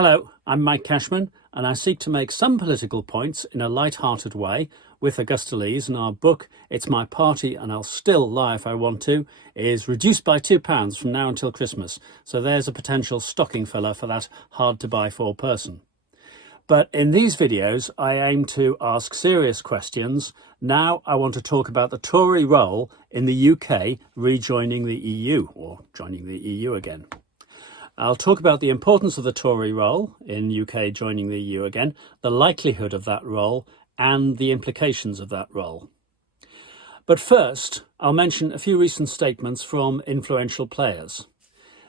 Hello, I'm Mike Cashman, and I seek to make some political points in a light-hearted way with Augusta Lees, and our book, It's My Party and I'll Still Lie If I Want To, is reduced by £2 from now until Christmas, so there's a potential stocking filler for that hard-to-buy-for person. But in these videos, I aim to ask serious questions. Now I want to talk about the Tory role in the UK rejoining the EU, or joining the EU again. I'll talk about the importance of the Tory role in UK joining the EU again, the likelihood of that role, and the implications of that role. But first, I'll mention a few recent statements from influential players.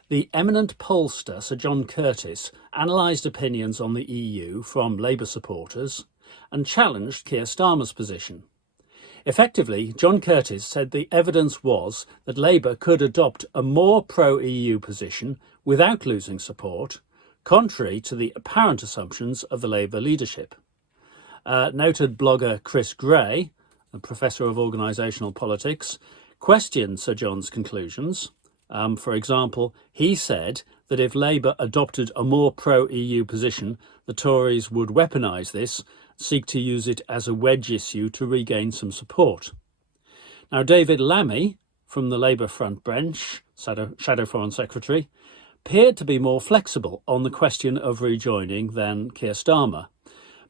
The eminent pollster Sir John Curtis analysed opinions on the EU from Labour supporters and challenged Keir Starmer's position. Effectively, John Curtis said the evidence was that Labour could adopt a more pro-EU position without losing support, contrary to the apparent assumptions of the Labour leadership. Noted blogger Chris Gray, a professor of organisational politics, questioned Sir John's conclusions. For example, he said that if Labour adopted a more pro-EU position, the Tories would weaponise this, seek to use it as a wedge issue to regain some support. Now, David Lammy, from the Labour front bench, Shadow Foreign Secretary, appeared to be more flexible on the question of rejoining than Keir Starmer,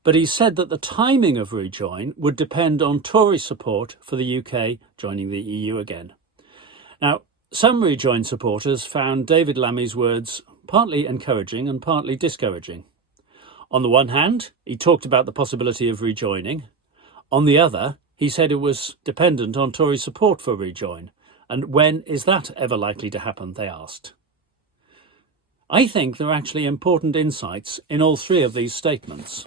but he said that the timing of rejoin would depend on Tory support for the UK joining the EU again. Now, some rejoin supporters found David Lammy's words partly encouraging and partly discouraging. On the one hand, he talked about the possibility of rejoining. On the other, he said it was dependent on Tory support for rejoin. And when is that ever likely to happen, they asked. I think there are actually important insights in all three of these statements.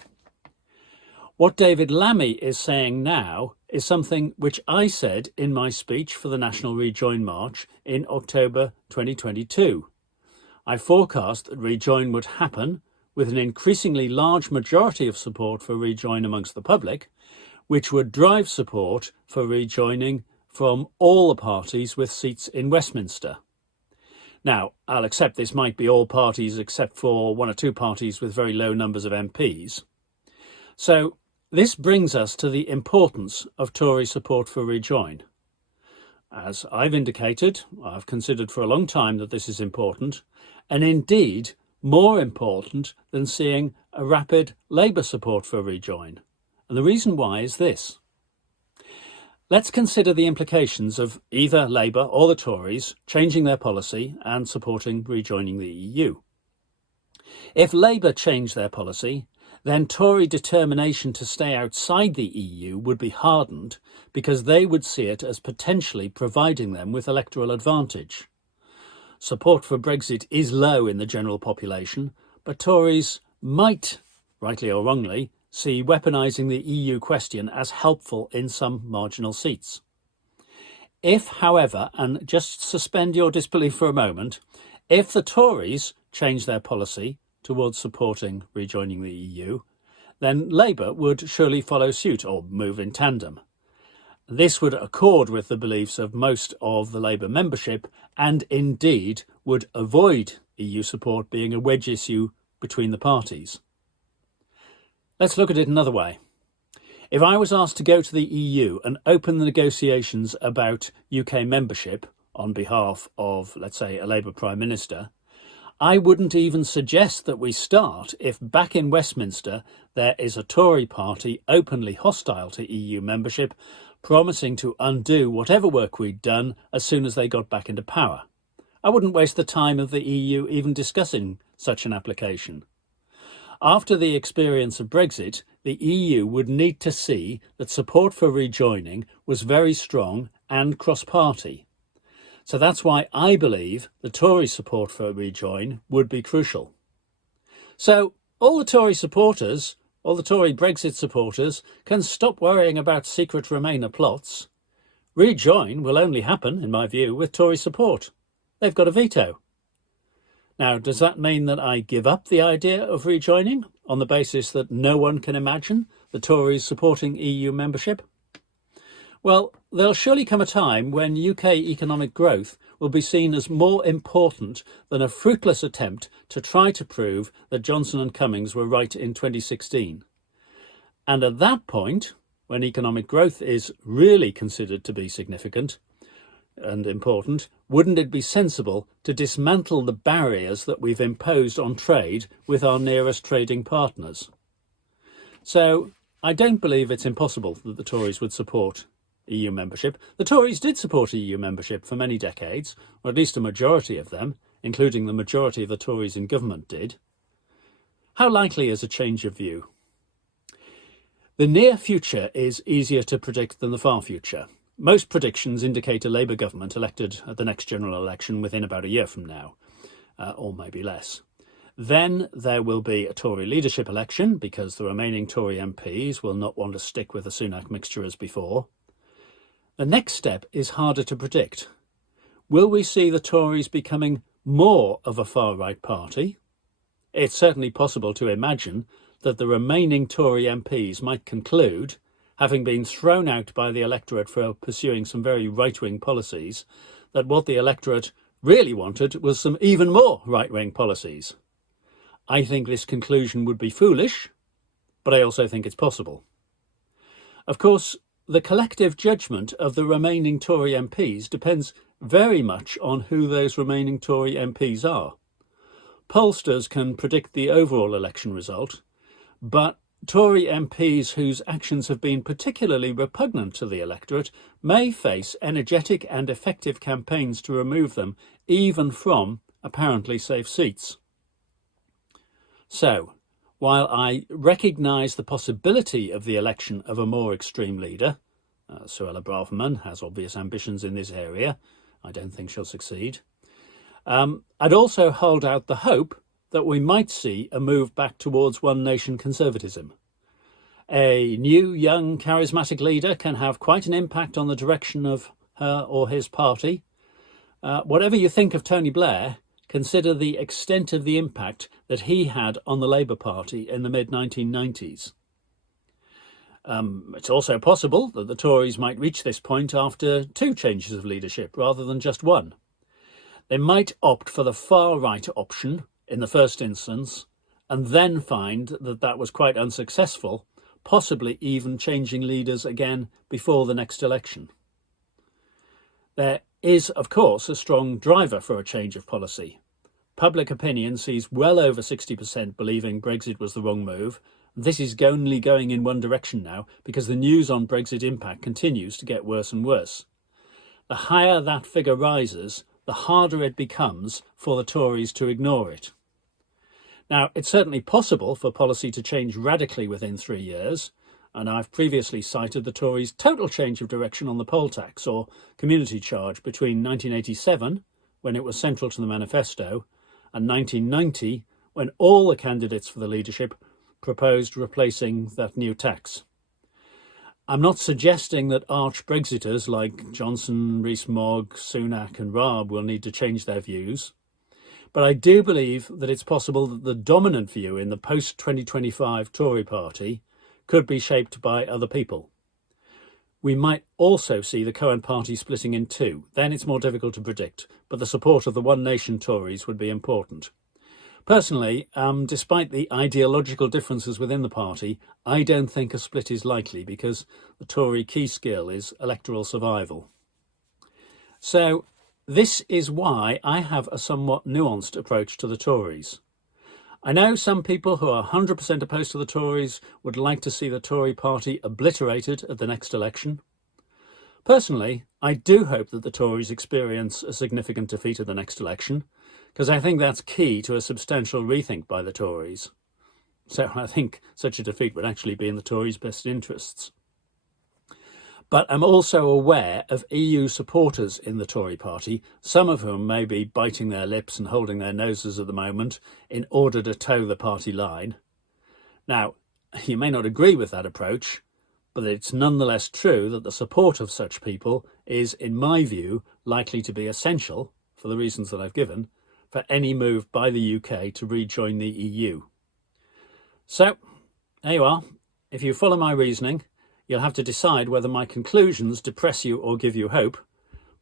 What David Lammy is saying now is something which I said in my speech for the National Rejoin March in October 2022. I forecast that rejoin would happen with an increasingly large majority of support for rejoin amongst the public, which would drive support for rejoining from all the parties with seats in Westminster. Now, I'll accept this might be all parties except for one or two parties with very low numbers of MPs. So this brings us to the importance of Tory support for rejoin. As I've indicated, I've considered for a long time that this is important, and indeed more important than seeing a rapid Labour support for rejoin. And the reason why is this. Let's consider the implications of either Labour or the Tories changing their policy and supporting rejoining the EU. If Labour changed their policy, then Tory determination to stay outside the EU would be hardened because they would see it as potentially providing them with electoral advantage. Support for Brexit is low in the general population, but Tories might, rightly or wrongly, see weaponising the EU question as helpful in some marginal seats. If, however, and just suspend your disbelief for a moment, if the Tories change their policy towards supporting rejoining the EU, then Labour would surely follow suit or move in tandem. This would accord with the beliefs of most of the Labour membership and indeed would avoid EU support being a wedge issue between the parties. Let's look at it another way. If I was asked to go to the EU and open the negotiations about UK membership on behalf of, let's say, a Labour Prime Minister, I wouldn't even suggest that we start if back in Westminster there is a Tory party openly hostile to EU membership, promising to undo whatever work we'd done as soon as they got back into power. I wouldn't waste the time of the EU even discussing such an application. After the experience of Brexit, the EU would need to see that support for rejoining was very strong and cross-party. So that's why I believe the Tory support for rejoin would be crucial. So all the Tory supporters, all the Tory Brexit supporters, can stop worrying about secret Remainer plots. Rejoin will only happen, in my view, with Tory support. They've got a veto. Now, does that mean that I give up the idea of rejoining on the basis that no one can imagine the Tories supporting EU membership? Well, there'll surely come a time when UK economic growth will be seen as more important than a fruitless attempt to try to prove that Johnson and Cummings were right in 2016. And at that point, when economic growth is really considered to be significant and important, wouldn't it be sensible to dismantle the barriers that we've imposed on trade with our nearest trading partners? So I don't believe it's impossible that the Tories would support EU membership. The Tories did support EU membership for many decades, or at least a majority of them, including the majority of the Tories in government did. How likely is a change of view? The near future is easier to predict than the far future. Most predictions indicate a Labour government elected at the next general election within about a year from now, or maybe less. Then there will be a Tory leadership election because the remaining Tory MPs will not want to stick with the Sunak mixture as before. The next step is harder to predict. Will we see the Tories becoming more of a far-right party? It's certainly possible to imagine that the remaining Tory MPs might conclude, having been thrown out by the electorate for pursuing some very right-wing policies, that what the electorate really wanted was some even more right-wing policies. I think this conclusion would be foolish, but I also think it's possible. Of course, the collective judgment of the remaining Tory MPs depends very much on who those remaining Tory MPs are. Pollsters can predict the overall election result, but Tory MPs whose actions have been particularly repugnant to the electorate may face energetic and effective campaigns to remove them, even from apparently safe seats. So, while I recognise the possibility of the election of a more extreme leader, Suella Braverman has obvious ambitions in this area, I don't think she'll succeed, I'd also hold out the hope that we might see a move back towards one nation conservatism. A new, young, charismatic leader can have quite an impact on the direction of her or his party. Whatever you think of Tony Blair, consider the extent of the impact that he had on the Labour Party in the mid-1990s. It's also possible that the Tories might reach this point after 2 changes of leadership rather than just one. They might opt for the far-right option in the first instance and then find that that was quite unsuccessful, possibly even changing leaders again before the next election. There is, of course, a strong driver for a change of policy. Public opinion sees well over 60% believing Brexit was the wrong move. This is only going in one direction now because the news on Brexit impact continues to get worse and worse. The higher that figure rises, the harder it becomes for the Tories to ignore it. Now, it's certainly possible for policy to change radically within 3 years, and I've previously cited the Tories' total change of direction on the poll tax or community charge between 1987, when it was central to the manifesto, and 1990, when all the candidates for the leadership proposed replacing that new tax. I'm not suggesting that arch Brexiters like Johnson, Rees-Mogg, Sunak and Raab will need to change their views, but I do believe that it's possible that the dominant view in the post-2025 Tory party could be shaped by other people. We might also see the current party splitting in 2. Then it's more difficult to predict, but the support of the One Nation Tories would be important. Personally, despite the ideological differences within the party, I don't think a split is likely because the Tory key skill is electoral survival. So this is why I have a somewhat nuanced approach to the Tories. I know some people who are 100% opposed to the Tories would like to see the Tory party obliterated at the next election. Personally, I do hope that the Tories experience a significant defeat at the next election, because I think that's key to a substantial rethink by the Tories. So I think such a defeat would actually be in the Tories' best interests. But I'm also aware of EU supporters in the Tory party, some of whom may be biting their lips and holding their noses at the moment in order to toe the party line. Now, you may not agree with that approach, but it's nonetheless true that the support of such people is, in my view, likely to be essential, for the reasons that I've given, for any move by the UK to rejoin the EU. So, there you are. If you follow my reasoning, you'll have to decide whether my conclusions depress you or give you hope,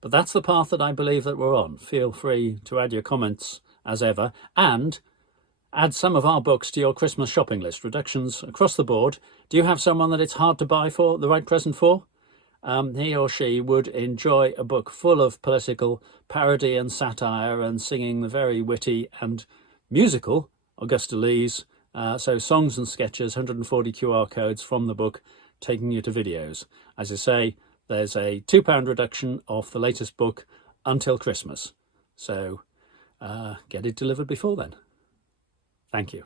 But that's the path that I believe that we're on. Feel free to add your comments as ever, and add some of our books to your Christmas shopping list. Reductions across the board. Do you have someone that it's hard to buy for the right present for? He or she would enjoy a book full of political parody and satire and singing the very witty and musical Augusta Lees. So songs and sketches, 140 QR codes from the book, taking you to videos. As I say, there's a £2 reduction off the latest book until Christmas. So get it delivered before then. Thank you.